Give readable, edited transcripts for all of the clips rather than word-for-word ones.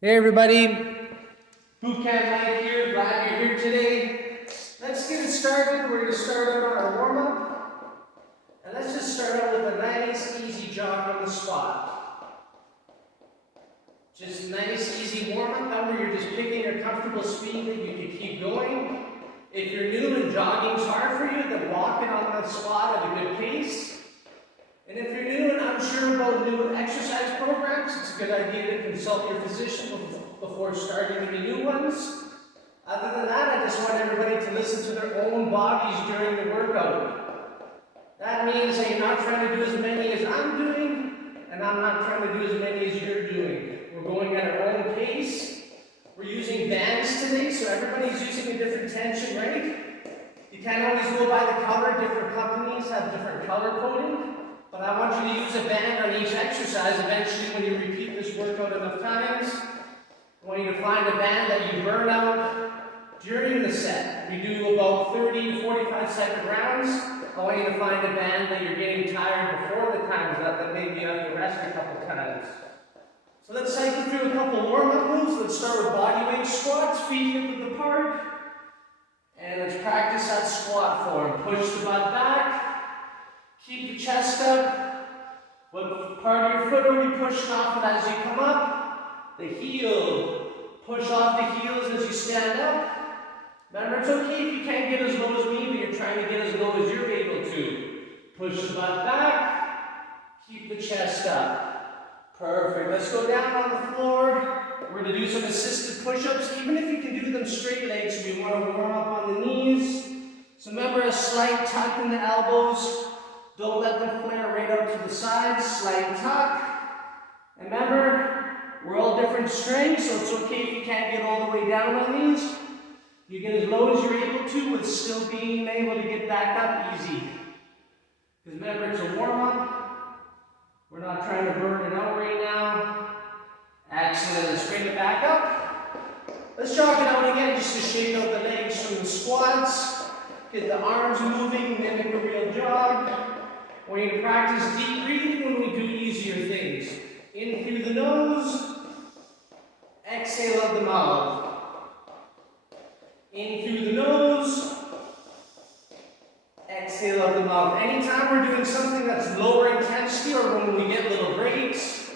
Hey everybody, Boot Camp Mike here, glad you're here today. Let's get it started. We're going to start out on our warm-up. And let's just start out with a nice easy jog on the spot. Just a nice easy warm-up. Remember, you're just picking a comfortable speed that you can keep going. If you're new and jogging's hard for you, then walk it on the spot at a good pace. And if you're new and unsure about new exercise programs, it's a good idea to consult your physician before starting any new ones. Other than that, I just want everybody to listen to their own bodies during the workout. That means that you're not trying to do as many as I'm doing, and I'm not trying to do as many as you're doing. We're going at our own pace. We're using bands today, so everybody's using a different tension, right? You can't always go by the color. Different companies have different color coding. But I want you to use a band on each exercise. Eventually, when you repeat this workout enough times, I want you to find a band that you burn out during the set. We do about 30 to 45 second rounds. I want you to find a band that you're getting tired before the time's up, that maybe you have to rest a couple times. So let's cycle through a couple warm-up moves. Let's start with body weight squats, feet hip width apart. And let's practice that squat form. Push the butt back. Keep the chest up. What part of your foot are we pushing off of as you come up? The heel. Push off the heels as you stand up. Remember, it's okay if you can't get as low as me, but you're trying to get as low as you're able to. Push the butt back. Keep the chest up. Perfect. Let's go down on the floor. We're going to do some assisted push-ups, even if you can do them straight legs. We want to warm up on the knees. So remember, a slight tuck in the elbows. Don't let them flare right out to the sides. Slight tuck. And remember, we're all different strengths, so it's okay if you can't get all the way down on these. You get as low as you're able to with still being able to get back up easy. Because remember, it's a warm-up. We're not trying to burn it out right now. Excellent. Let's bring it back up. Let's jog it out again just to shake out the legs from the squats. Get the arms moving, mimic a real jog. We're going to practice deep breathing when we do easier things. In through the nose, exhale out the mouth. In through the nose, exhale out the mouth. Anytime we're doing something that's lower intensity or when we get little breaks,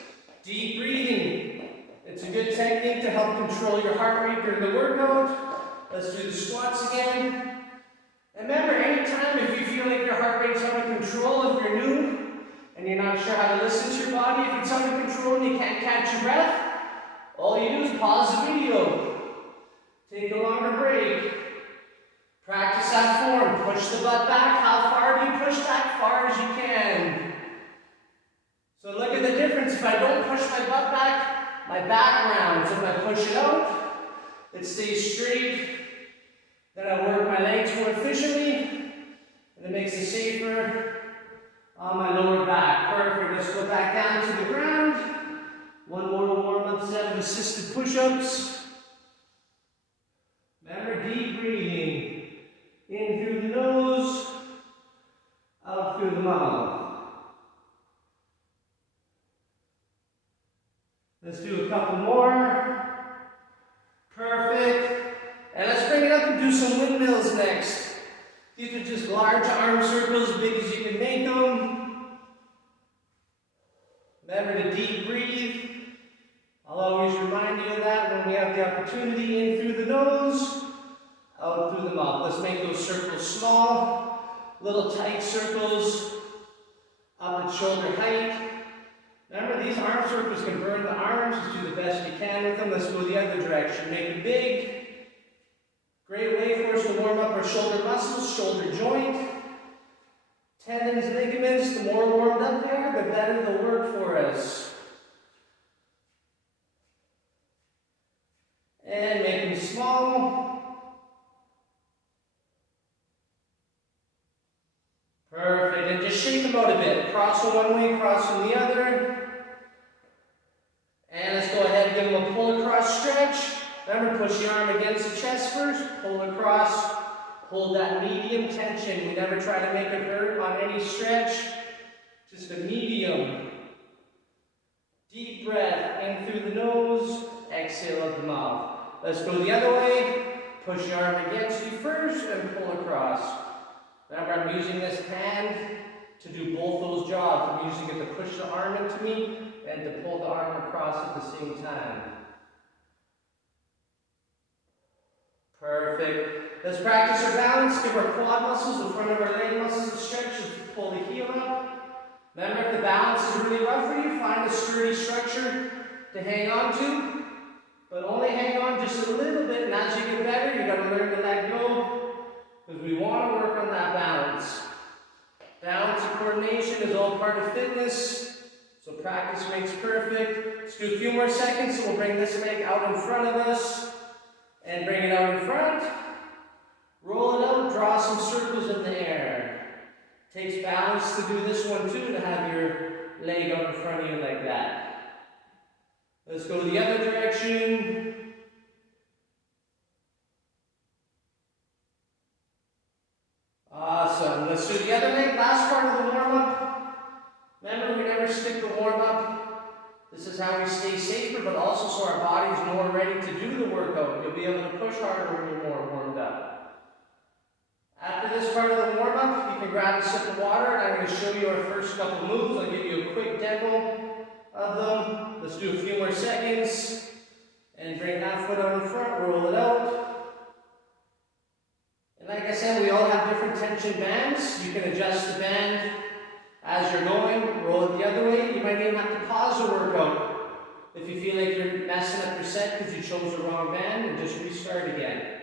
deep breathing. It's a good technique to help control your heart rate during the workout. Let's do the squats again. And remember, anytime if you feel like your heart rate's out of control, if you're new and you're not sure how to listen to your body, if it's out of control and you can't catch your breath, all you do is pause the video. Take a longer break. Practice that form. Push the butt back. How far do you push back? Far as you can. So look at the difference. If I don't push my butt back, my back rounds. If I push it out, it stays straight. Then I work my legs more efficiently, and it makes it safer on my lower back. Perfect. Let's go back down to the ground. One more warm-up set of assisted push-ups. Remember, deep breathing. In through the nose, out through the mouth. Let's do a couple more. Perfect. And let's bring it up and do some windmills next. These are just large arm circles, as big as you can make them. Remember to deep breathe. I'll always remind you of that when we have the opportunity. In through the nose, out through the mouth. Let's make those circles small, little tight circles, up at shoulder height. Remember, these arm circles can burn the arms. Just do the best you can with them. Let's go the other direction. Make it big. Great way for us to warm up our shoulder muscles, shoulder joint, tendons, ligaments. The more warmed up they are, the better they'll work for us. And make them small. Perfect. And just shake them out a bit. Cross from one way, cross from the other. And let's go ahead and give them a pull across stretch. Remember, push the arm against the chest first, pull across, hold that medium tension. We never try to make it hurt on any stretch, just a medium. Deep breath in through the nose, exhale out the mouth. Let's go the other way. Push your arm against you first and pull across. Remember, I'm using this hand to do both those jobs. I'm using it to push the arm into me and to pull the arm across at the same time. Perfect. Let's practice our balance. Give our quad muscles, the front of our leg muscles a stretch. Just pull the heel up. Remember, if the balance is really rough for you, find a sturdy structure to hang on to. But only hang on just a little bit, and as you get better, you got to learn to let go, because we want to work on that balance. Balance and coordination is all part of fitness, so practice makes perfect. Let's do a few more seconds, so we'll bring this leg out in front of us, and bring it out in front. Roll it out, draw some circles in the air. Takes balance to do this one too, to have your leg out in front of you like that. Let's go the other direction. Awesome. Let's do the other leg. Last part of the warm-up. Remember, we never skip the warm-up. This is how we stay safer, but also so our body's more ready to do the workout. You'll be able to push harder when you're more warmed up. After this part of the warm-up, you can grab a sip of water, and I'm going to show you our first couple moves. I'll give you a quick demo of them. Let's do a few more seconds. And bring that foot out in front, roll it out. And like I said, we all have different tension bands. You can adjust the band as you're going, roll it the other way. You might even have to pause the workout if you feel like you're messing up your set because you chose the wrong band, and just restart again.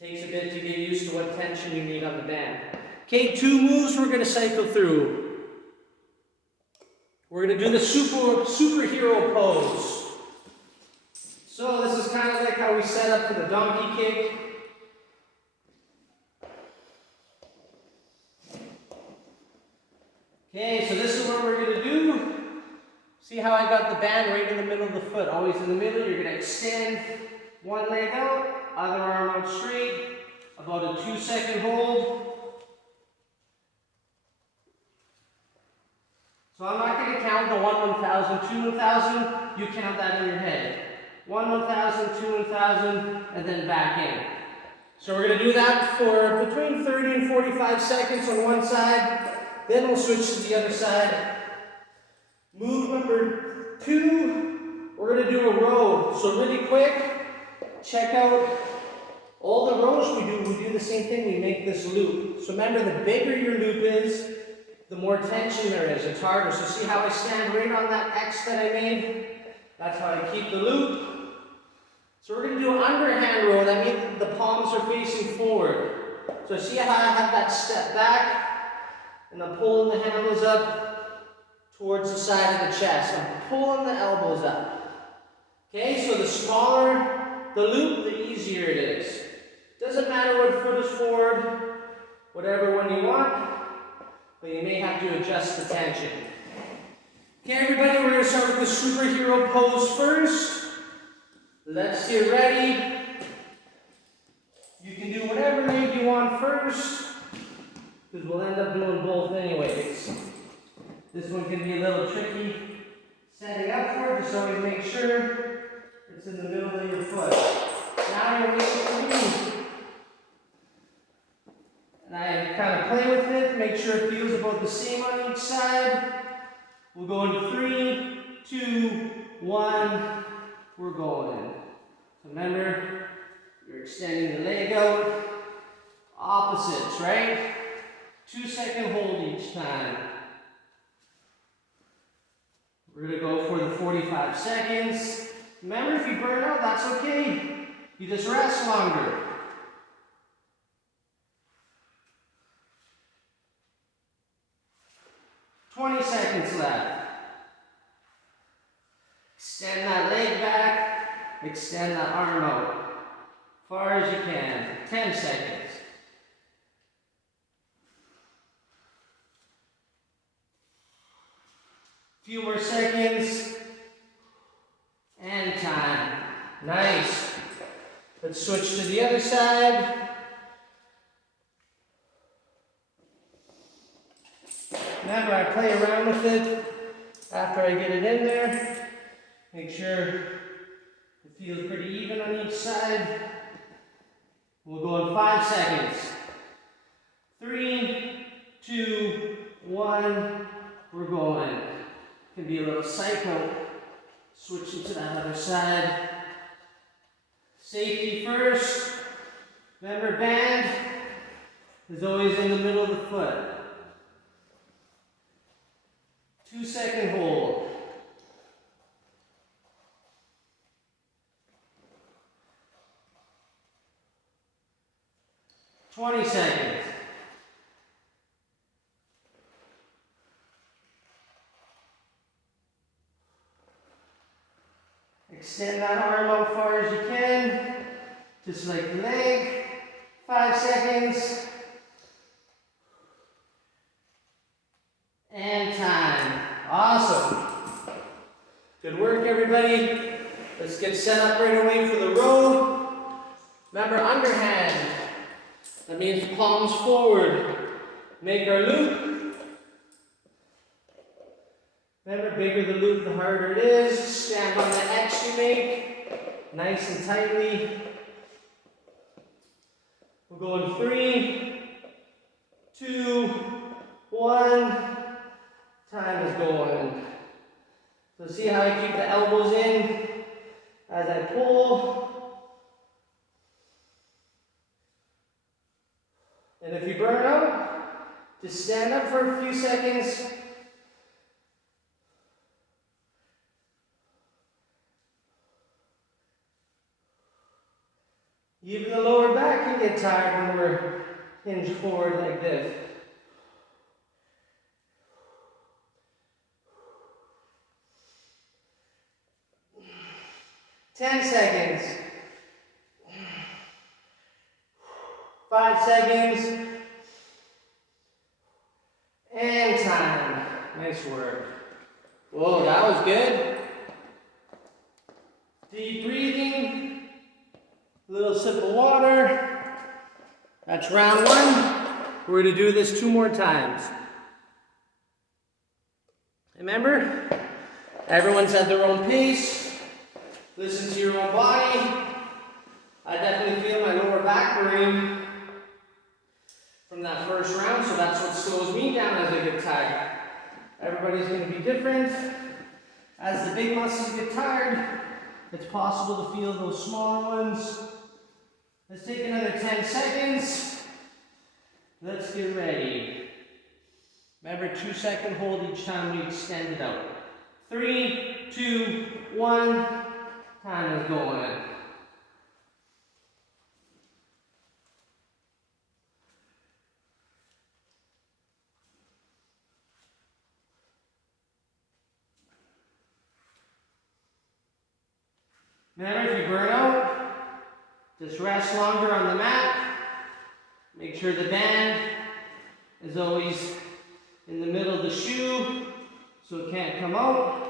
Takes a bit to get used to what tension you need on the band. Okay, 2 moves we're going to cycle through. We're going to do the superhero pose. So this is kind of like how we set up for the donkey kick. Okay, so this is what we're going to do. See how I got the band right in the middle of the foot. Always in the middle. You're going to extend one leg out, other arm out straight. About a 2-second hold. So I'm not going to count the 1, 1,000, 2, 1,000. You count that in your head. 1, 1,000, 2, 1,000, and then back in. So we're going to do that for between 30 and 45 seconds on one side. Then we'll switch to the other side. Move number 2, we're going to do a row. So really quick, check out all the rows we do the same thing. We make this loop. So remember, the bigger your loop is, the more tension there is. It's harder. So see how I stand right on that X that I made? That's how I keep the loop. So we're going to do an underhand row. That means the palms are facing forward. So see how I have that step back? And I'm pulling the handles up towards the side of the chest. I'm pulling the elbows up. Okay, so the smaller the loop, the easier it is. Doesn't matter what foot is forward, whatever one you want, but you may have to adjust the tension. Okay, everybody, we're going to start with the superhero pose first. Let's get ready. You can do whatever leg you want first, because we'll end up doing both anyways. This one can be a little tricky setting up for it, just always make sure it's in the middle of your foot. Now you're waiting for me. And I kind of play with it, make sure it feels about the same on each side. We'll go into 3, 2, 1, we're going. So remember, you're extending the leg out. Opposites, right? 2-second hold each time. We're going to go for the 45 seconds. Remember, if you burn out, that's okay. You just rest longer. Seconds left. Extend that leg back, extend that arm out, far as you can. 10 seconds. Few more seconds, and time. Nice. Let's switch to the other side. Remember, I play around with it after I get it in there. Make sure It feels pretty even on each side. We'll go in 5 seconds. 3, 2, 1. We're going. It can be a little psycho. Switching to that other side. Safety first. Remember, band is always in the middle of the foot. 2-second hold. "20 seconds. Extend that arm out far as you can, just like the leg. 5 seconds. And time. Awesome. Good work, everybody. Let's get set up right away for the row. Remember, underhand. That means palms forward. Make our loop. Remember, bigger the loop, the harder it is. Stand on the X you make. Nice and tightly. We're going 3, 2, 1. Time is going. So see how I keep the elbows in as I pull. And if you burn out, just stand up for a few seconds. Even the lower back can get tired when we're hinged forward like this. 10 seconds. 5 seconds. And time. Nice work. Whoa, that was good. Deep breathing. A little sip of water. That's round 1. We're going to do this 2 more times. Remember, everyone's at their own pace. Listen to your own body. I definitely feel my lower back burning from that first round, so that's what slows me down as I get tired. Everybody's going to be different. As the big muscles get tired, it's possible to feel those small ones. Let's take another 10 seconds. Let's get ready. Remember, 2-second hold each time we extend it out. 3, 2, 1. Time is going. Remember, if you burn out, just rest longer on the mat. Make sure the band is always in the middle of the shoe so it can't come out.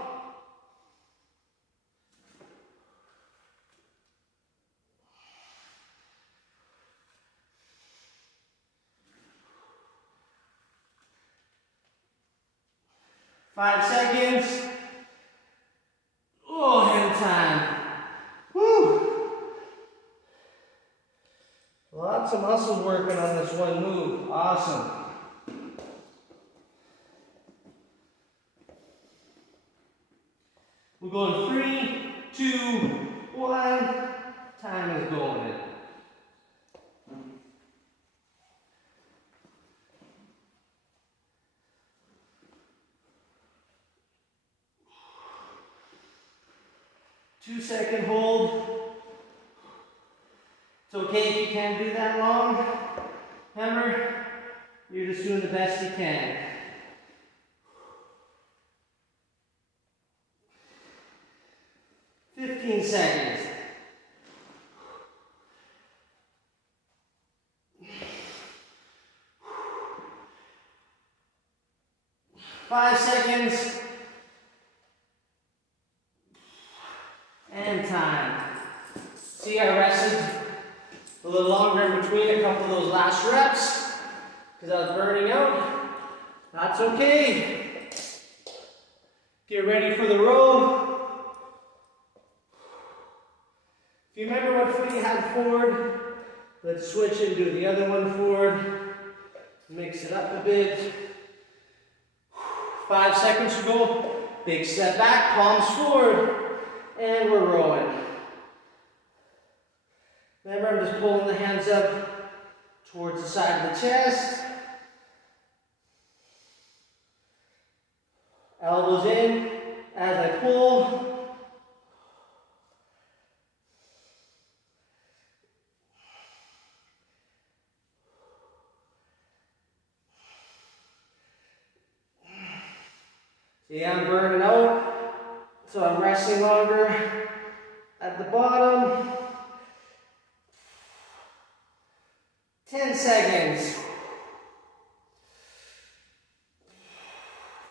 Five seconds. Oh, hand time. Whew. Lots of muscles working on this one move. Awesome. We're going 3, 2, 1. Time is going. Two-second hold. It's okay if you can't do that long. Remember, you're just doing the best you can. 15 seconds. 5 seconds. And time. See, I rested a little longer in between a couple of those last reps because I was burning out. That's okay. Get ready for the row. If you remember what foot you had forward, let's switch and do the other one forward. Mix it up a bit. 5 seconds to go. Big step back, palms forward, and we're rolling. Remember, I'm just pulling the hands up towards the side of the chest. Elbows in as I pull. See, I'm burning out, so I'm resting longer at the bottom. 10 seconds.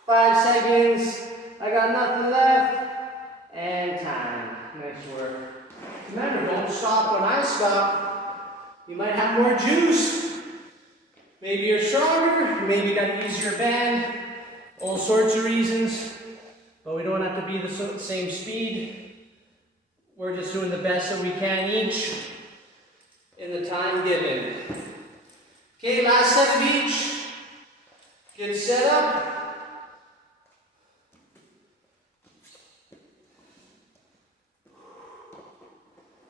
5 seconds. I got nothing left. And time. Nice work. Remember, don't stop when I stop. You might have more juice. Maybe you're stronger. Maybe you got an easier band. All sorts of reasons. But we don't have to be the same speed. We're just doing the best that we can each in the time given. Okay, last set of each. Get set up.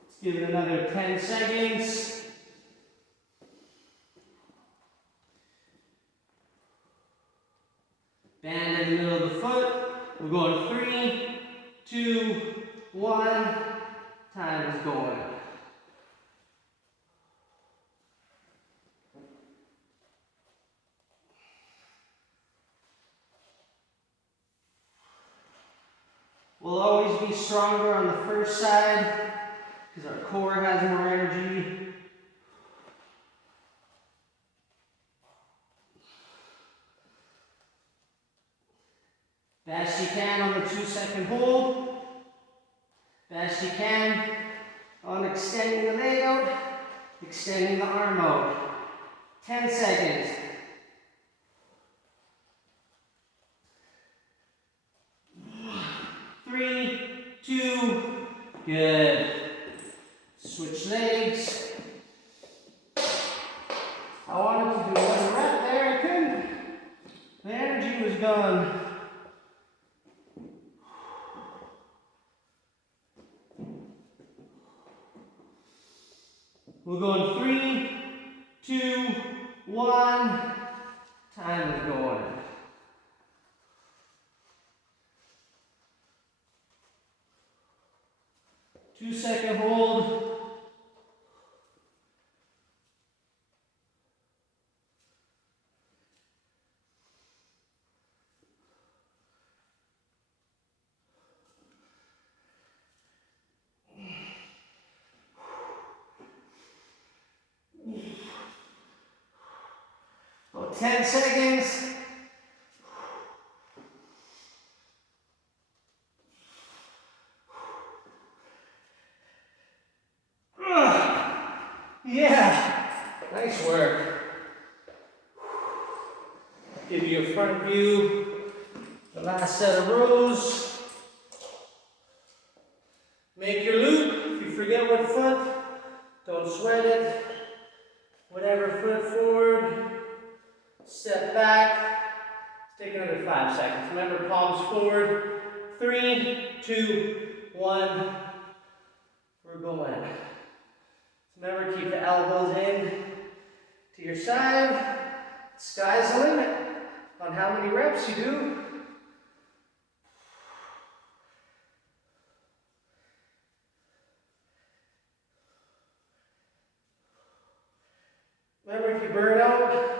Let's give it another 10 seconds. Band in the middle of the foot. We're going 3, 2, 1. Time is going. We'll always be stronger on the first side because our core has more energy. Best you can on the 2-second hold. Best you can on extending the leg out, extending the arm out. 10 seconds. 3, 2, good. Switch legs. I wanted to do one rep there, I couldn't. The energy was gone. We're going 3, 2, 1. Time is going. Two-second hold. About 10 seconds. Yeah, nice work. Give you a front view. The last set of rows. Make your loop. If you forget what foot, don't sweat it. Whatever foot forward. Step back. Take another 5 seconds. Remember, palms forward. 3, 2, 1. We're going. Remember, keep the elbows in to your side. Sky's the limit on how many reps you do. Remember, if you burn out,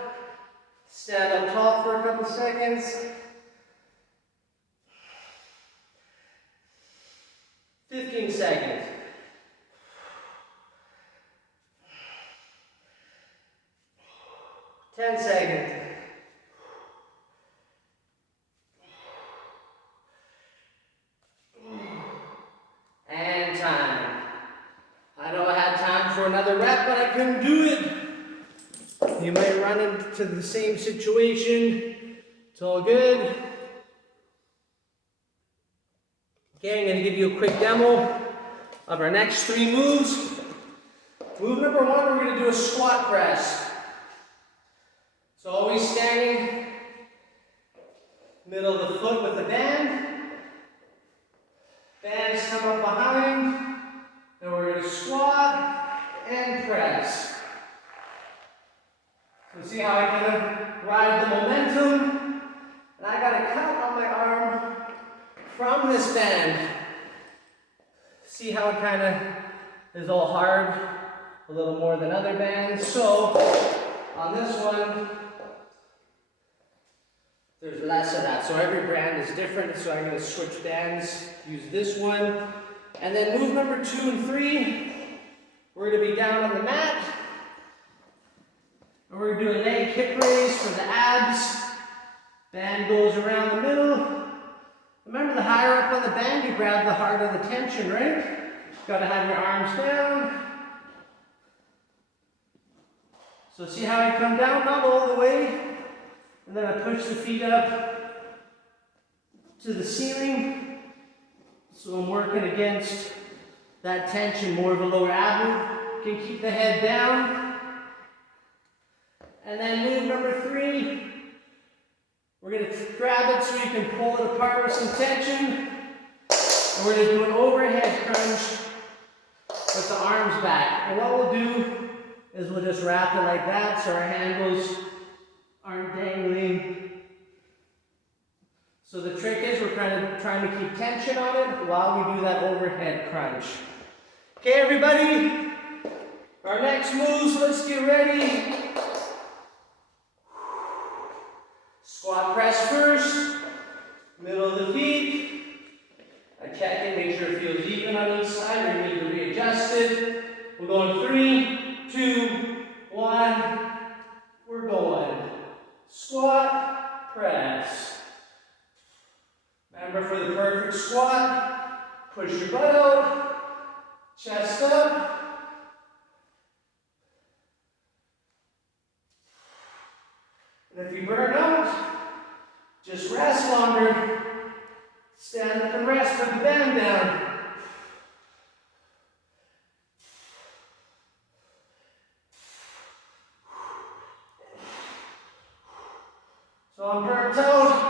stand up tall for a couple seconds. 15 seconds. 10 seconds. And time. I know I had time for another rep, but I couldn't do it. You might run into the same situation. It's all good. Okay, I'm going to give you a quick demo of our next 3 moves. Move number 1, we're going to do a squat press. So always standing middle of the foot with the band. Bands come up behind. Then we're going to squat and press. So see how I kind of ride the momentum? And I got to count on my arm from this band. See how it kind of is all hard, a little more than other bands. So on this one, there's less of that. So every brand is different. So I'm going to switch bands, use this one. And then move number 2 and 3, we're going to be down on the mat. And we're going to do a leg hip raise for the abs. Band goes around the middle. Remember, the higher up on the band, you grab the harder the tension, right? Got to have your arms down. So see how I come down? Not all the way. And then I push the feet up to the ceiling. So I'm working against that tension, more of a lower abdomen. You can keep the head down. And then move number 3. We're going to grab it so you can pull it apart with some tension. And we're going to do an overhead crunch with the arms back. And what we'll do is we'll just wrap it like that so our handles aren't dangling. So the trick is we're kind of trying to keep tension on it while we do that overhead crunch. Okay, everybody, our next moves, let's get ready. Squat press first, middle of the feet. I check in, make sure it feels even on each side, or you need to readjust it. We're going 3, 2, 1, we're going. Squat, press. Remember, for the perfect squat, push your butt out, chest up. And if you burn out, just rest longer. Stand up and rest, put the band down. So I'm burnt out.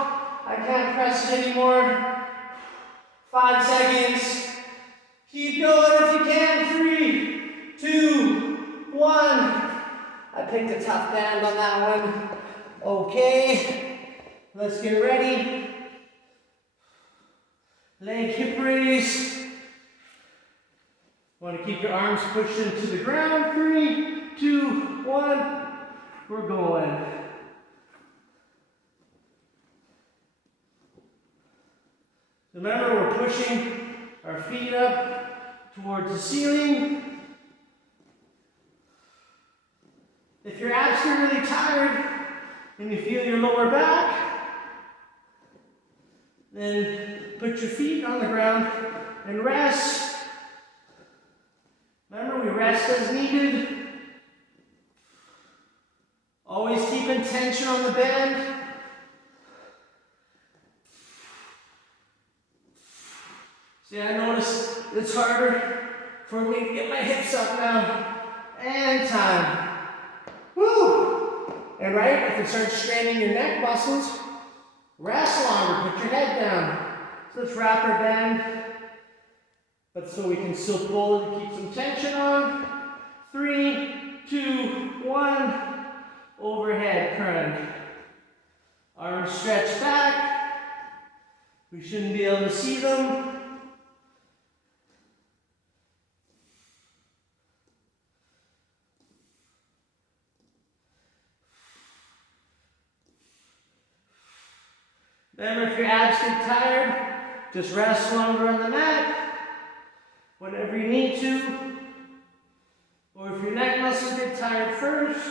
I can't press it anymore. 5 seconds. Keep going if you can. 3, 2, 1. I picked a tough band on that one. Okay, let's get ready. Leg hip raise. Want to keep your arms pushed into the ground. 3, 2, 1. We're going. Remember, we're pushing our feet up towards the ceiling. If your abs are really tired and you feel your lower back, then put your feet on the ground and rest. Remember, we rest as needed. Always keeping tension on the band. See, I notice it's harder for me to get my hips up now. And time. Woo! And right, if it starts straining your neck muscles, rest longer, put your head down. So let's wrap our band, but so we can still pull and keep some tension on. 3, 2, 1, overhead crunch. Arms stretched back. We shouldn't be able to see them. Remember, if your abs get tired, just rest longer on the mat, whenever you need to. Or if your neck muscles get tired first,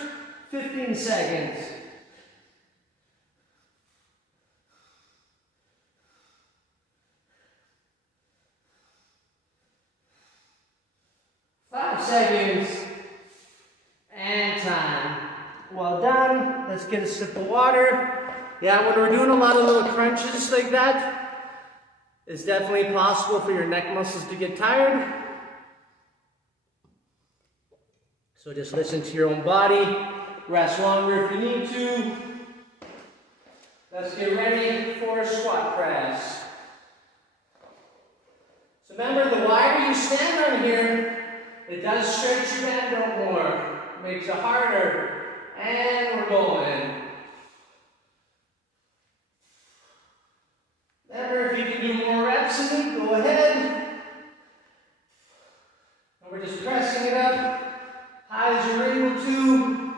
15 seconds. Five seconds. And time. Well done. Let's get a sip of water. Yeah, when we're doing a lot of little crunches like that, it's definitely possible for your neck muscles to get tired. So just listen to your own body. Rest longer if you need to. Let's get ready for a squat press. So remember, the wider you stand on here, it does stretch your band out more. Makes it harder. And we're going. Remember, if you can do more reps in it, go ahead. And we're just pressing it up high as you're able to.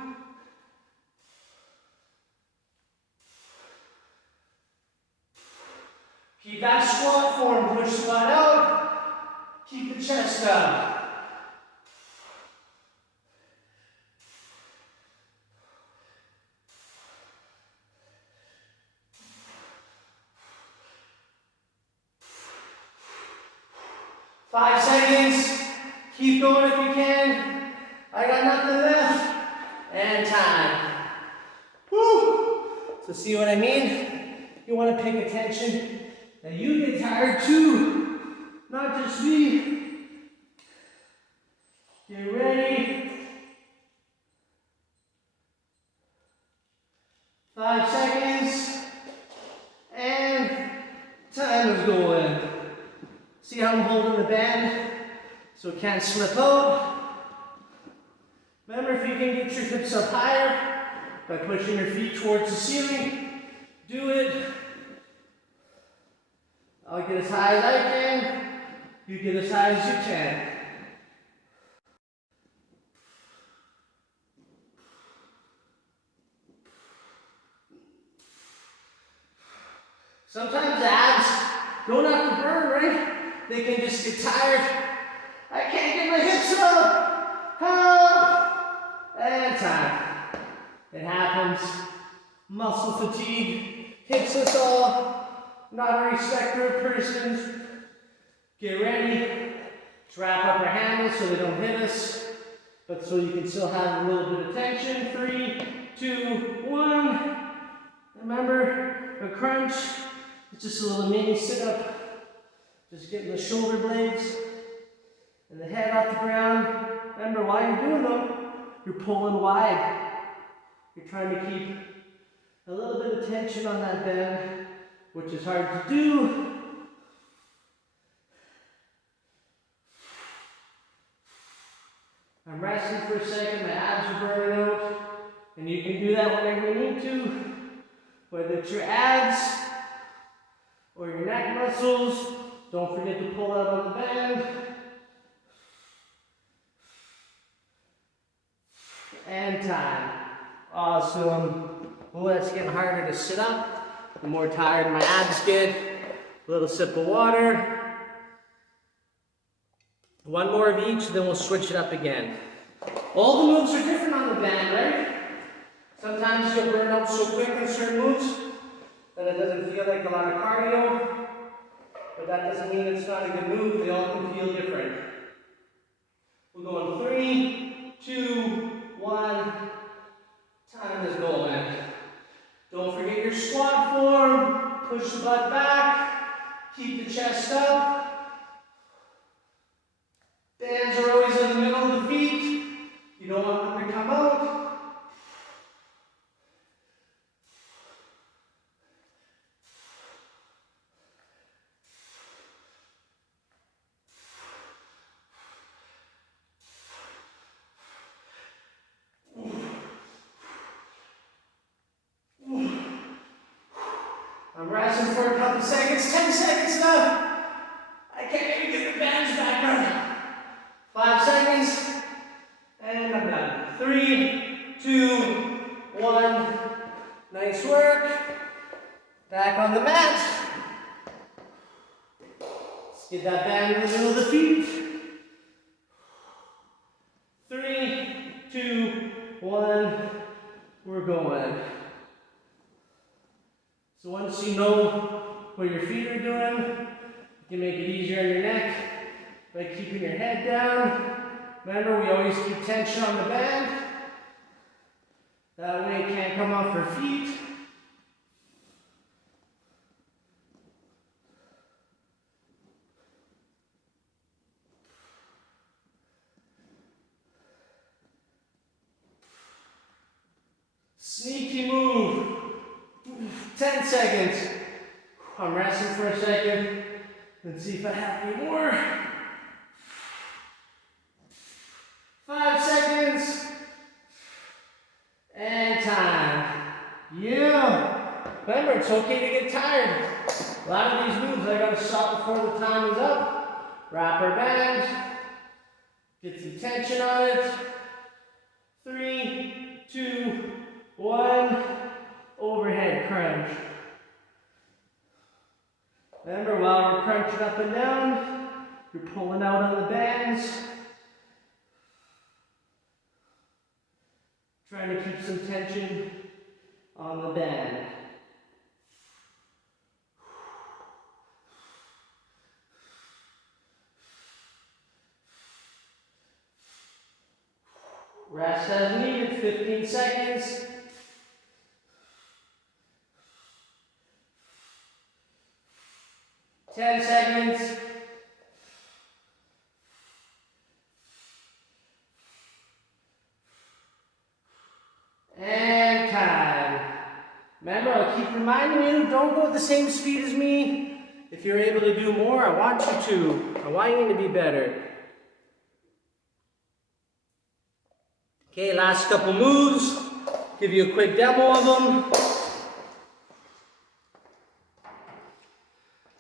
Keep that squat form, push the butt out. Keep the chest up. Five seconds. Keep going if you can. I got nothing left. And time. Woo! So see what I mean? You want to pay attention that you get tired too. Not just me. Get ready. 5 seconds. And time is going. See how I'm holding the band so it can't slip out. Remember, if you can get your hips up higher by pushing your feet towards the ceiling, do it. I'll get as high as I can. You get as high as you can. Sometimes the abs don't have to burn, right? They can just get tired. I can't get my hips up. Help! And time. It happens. Muscle fatigue hits us all. Not a respecter of persons. Get ready to wrap up our handles so they don't hit us, but so you can still have a little bit of tension. 3, 2, 1. Remember, a crunch. It's just a little mini sit-up. Just getting the shoulder blades and the head off the ground. Remember, while you're doing them, you're pulling wide. You're trying to keep a little bit of tension on that bend, which is hard to do. I'm resting for a second, my abs are burning out, and you can do that whenever you need to, whether it's your abs or your neck muscles. Don't forget to pull out on the band. And time. Awesome. Oh, that's getting harder to sit up. The more tired my abs get. A little sip of water. One more of each, then we'll switch it up again. All the moves are different on the band, right? Sometimes you'll burn out so quick on certain moves that it doesn't feel like a lot of cardio. But that doesn't mean it's not a good move. They all can feel different. We're going 3, 2, 1. Time is going. Don't forget your squat form. Push the butt back. Keep the chest up. Bands are always in the middle of the feet. You don't want them to come out. I'm resting for a couple seconds, 10 seconds left. I can't even get the bands back on. 5 seconds, and I'm done. 3, 2, 1. Nice work. Back on the mat. Let's get that band in the middle of the feet. 3, 2, 1. We're going. So once you know what your feet are doing, you can make it easier on your neck by keeping your head down. Remember, we always keep tension on the band. That way it can't come off our feet. 10 seconds. I'm resting for a second. Let's see if I have any more. 5 seconds. And time. Yeah. Remember, it's okay to get tired. A lot of these moves I gotta stop before the time is up. Wrap our band. Get some tension on it. 3, 2, 1. Overhead crunch. Remember, while we're crunching up and down, you're pulling out on the bands. Trying to keep some tension on the band. Rest as needed, 15 seconds. Ten seconds. And time. Remember, I'll keep reminding you, don't go at the same speed as me. If you're able to do more, I want you to. I want you to be better. Okay, last couple moves. Give you a quick demo of them.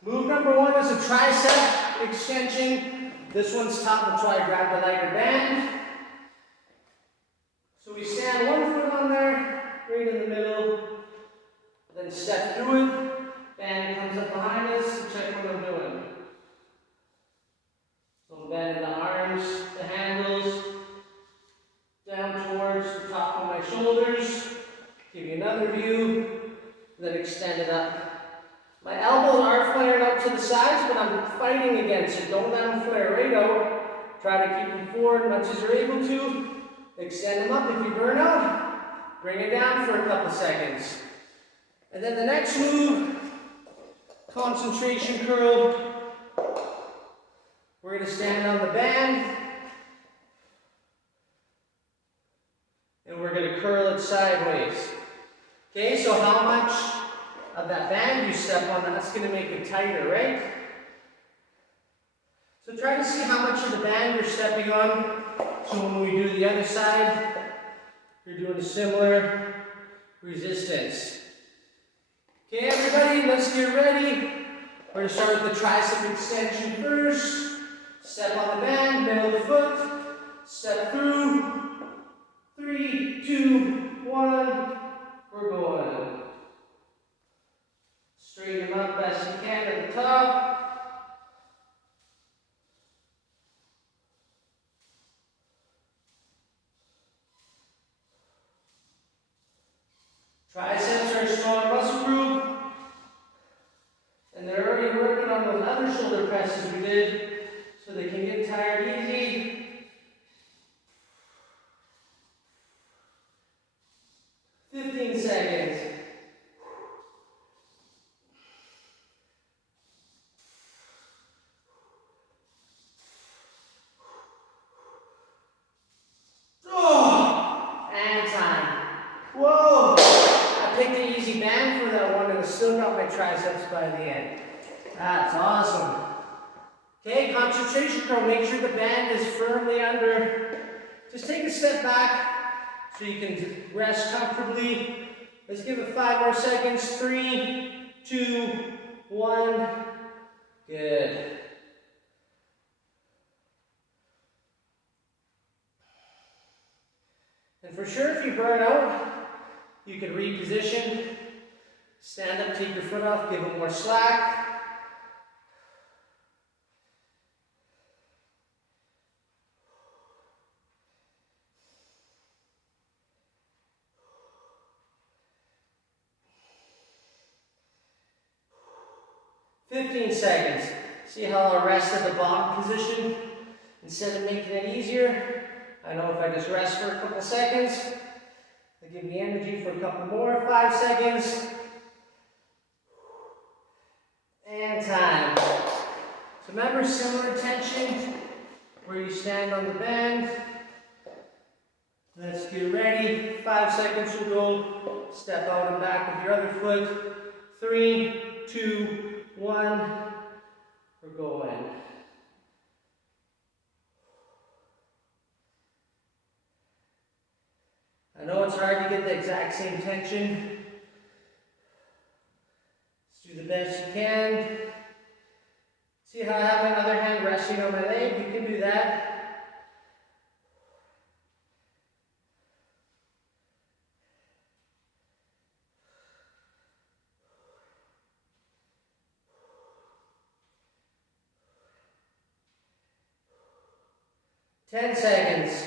Move number 1 is a tricep extension. This one's tough, that's why I grabbed the lighter band. So we stand one foot on there, right in the middle, then step through it. Band comes up behind us, check what I'm doing. So I'm bending the arms, the handles, down towards the top of my shoulders. Give you another view, then extend it up. My elbows are flaring out to the sides, but I'm fighting against it. Don't let them flare right out. Try to keep them forward as much as you're able to. Extend them up. If you burn out, bring it down for a couple seconds. And then the next move, concentration curl. We're going to stand on the band. And we're going to curl it sideways. Okay, so how much of that band you step on, that's going to make it tighter, right? So try to see how much of the band you're stepping on. So when we do the other side, you're doing a similar resistance. Okay, everybody, let's get ready. We're going to start with the tricep extension first. Step on the band, middle of the foot. Step through. 3, 2, 1. We're going. Straighten them up best you can at the top. Triceps are a strong muscle group. And they're already working on those other shoulder presses we did, so they can get tired easy. 15 seconds. Oh, and time. Whoa! I picked an easy band for that one and I still got my triceps by the end. That's awesome. Okay, concentration curl. Make sure the band is firmly under. Just take a step back so you can rest comfortably. Let's give it 5 more seconds. 3, 2, 1. Good. And for sure, if you burn out, you can reposition. Stand up, take your foot off, give it more slack. "15 seconds. See how I'll rest at the bottom position instead of making it easier? I know if I just rest for a couple seconds, it'll give me energy for a couple more. 5 seconds. And time. So remember, similar tension where you stand on the band. Let's get ready. 5 seconds to go. Step out and back with your other foot. 3, 2, 1. We're going. I know it's hard to get the exact same tension. Let's do the best you can. See how I have my other hand resting on my leg? You can do that. Ten seconds.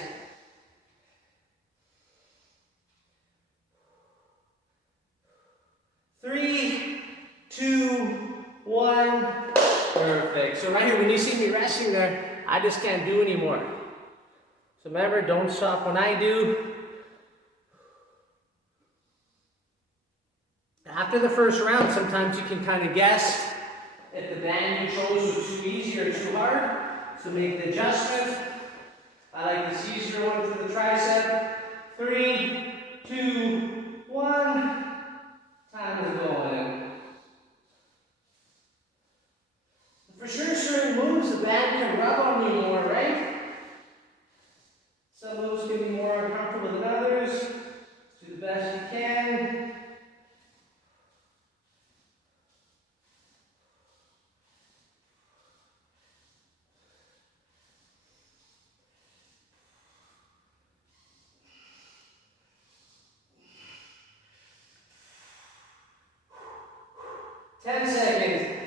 3, 2, 1. Perfect. So right here, when you see me resting there, I just can't do anymore. So remember, don't stop when I do. After the first round, sometimes you can kind of guess if the band you chose was too easy or too hard. So make the adjustment. I like this easier one for the tricep. 3, 2, 1. Time is going. For sure, certain moves, the band can rub on me more, right? Some moves can be more uncomfortable than others. Let's do the best you can. Ten seconds.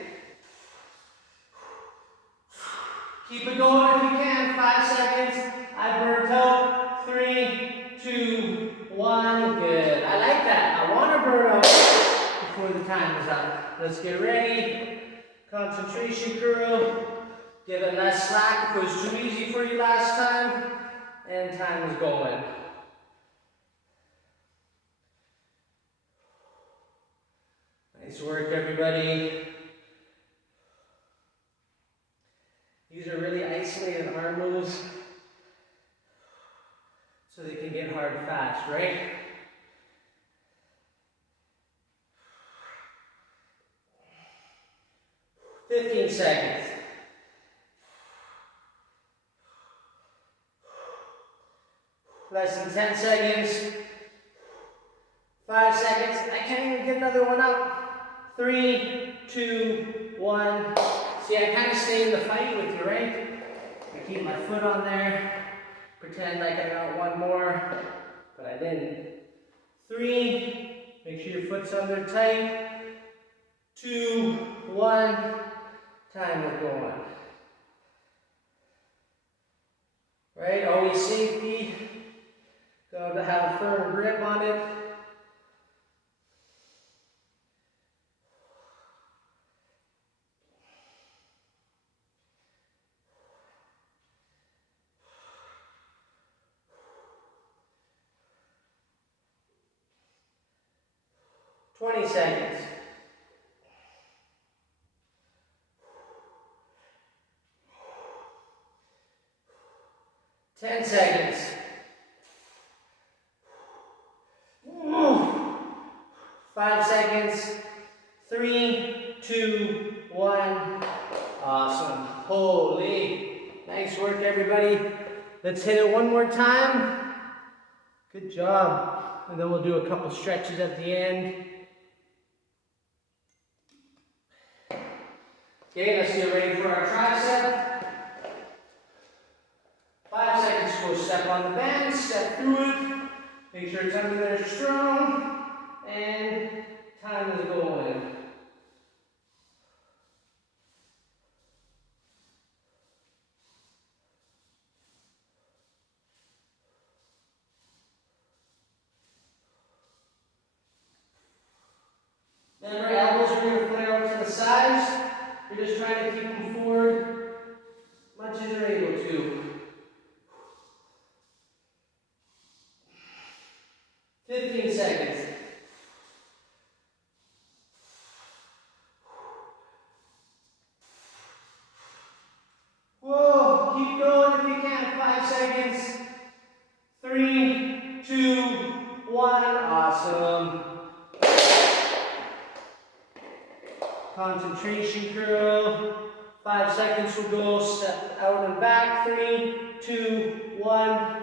Keep it going if you can. 5 seconds. I burnt out. 3, 2, 1. Good. I like that. I want to burn out before the time is up. Let's get ready. Concentration curl. Give it less slack if it was too easy for you last time. And time is going. Nice work, everybody. These are really isolated arm moves, so they can get hard fast, right? "15 seconds. Less than 10 seconds. 5 seconds. I can't even get another one out. 3, 2, 1. See, I kind of stay in the fight with you, right? I keep my foot on there. Pretend like I got one more, but I didn't. 3. Make sure your foot's under tight. 2, 1. Time is going. Right? Always safety. Got to have a firm grip on it. "20 seconds. 10 seconds. 5 seconds. 3, 2, 1. Awesome. Holy. Nice work, everybody. Let's hit it one more time. Good job. And then we'll do a couple stretches at the end. Okay, let's get ready for our tricep. 5 seconds to go step on the band, step through it. Make sure it's under there strong. And time is going. Remember, elbows are going to flare out to the sides. You're just trying to keep them forward as much as you're able to. 15 seconds. concentration curl. 5 seconds will go. Step out and back. 3, 2, 1.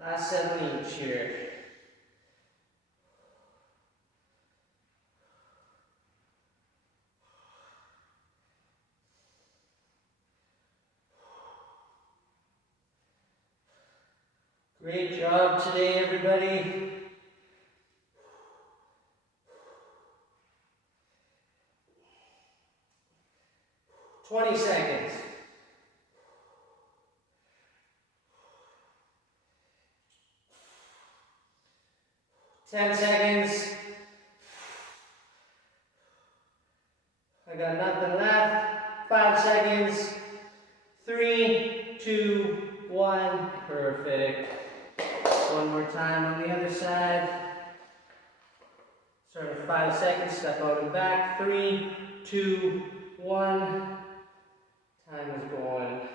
Last 7 each here. Great job today, everybody. "20 seconds. "10 seconds. I got nothing left. 5 seconds. 3, 2, 1. Perfect. One more time on the other side. Start at 5 seconds. Step out and back. 3, 2, 1. Time is going.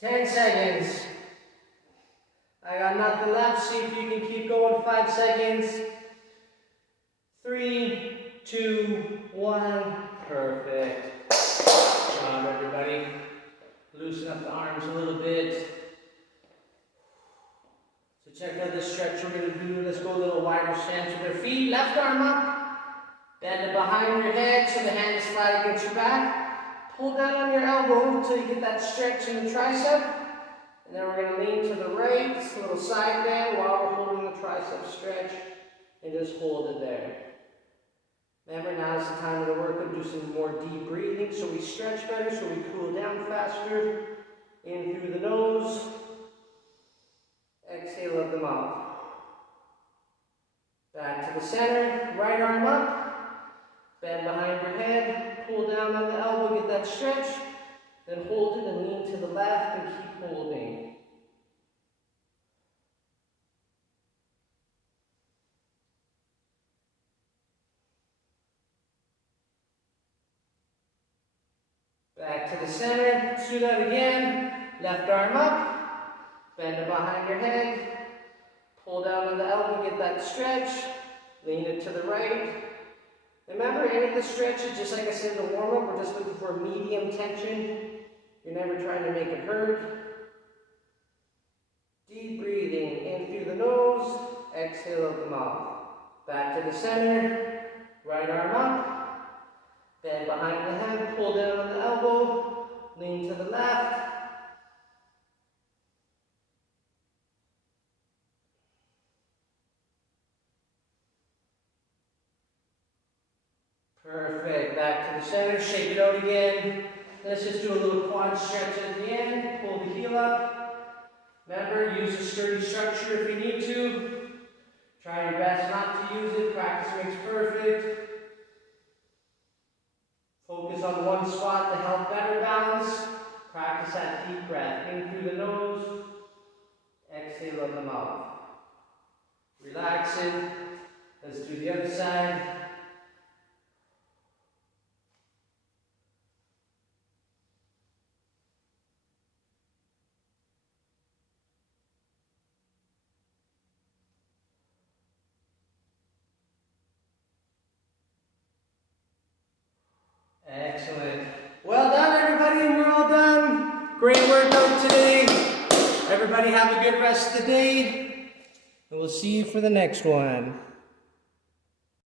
"10 seconds. I got nothing left. See if you can keep going. 5 seconds. 3, 2, 1. Perfect. Good job, everybody. Loosen up the arms a little bit. So check out this stretch we're going to do. Let's go a little wider stance with our feet. Left arm up. Bend it behind your head so the hand is flat against your back. Pull down on your elbow until you get that stretch in the tricep. And then we're going to lean to the right, just a little side bend while we're holding the tricep stretch. And just hold it there. Remember, now is the time of the workout to do some more deep breathing so we stretch better, so we cool down faster. In through the nose. Exhale up the mouth. Back to the center. Right arm up. Bend behind your head, pull down on the elbow, get that stretch, then hold it and lean to the left and keep holding. Back to the center, let's do that again. Left arm up, bend it behind your head, pull down on the elbow, get that stretch, lean it to the right. Remember, any of the stretches, just like I said in the warm-up, we're just looking for medium tension. You're never trying to make it hurt. Deep breathing in through the nose, exhale out the mouth. Back to the center, right arm up, bend behind the head, pull down on the elbow, lean to the left. Perfect. Back to the center. Shake it out again. Let's just do a little quad stretch at the end. Pull the heel up. Remember, use a sturdy structure if you need to. Try your best not to use it. Practice makes perfect. Focus on one spot to help better balance. Practice that deep breath. In through the nose. Exhale out the mouth. Relax it. Let's do the other side. Excellent. Well done, everybody. We're all done. Great workout today. Everybody have a good rest of the day. And we'll see you for the next one.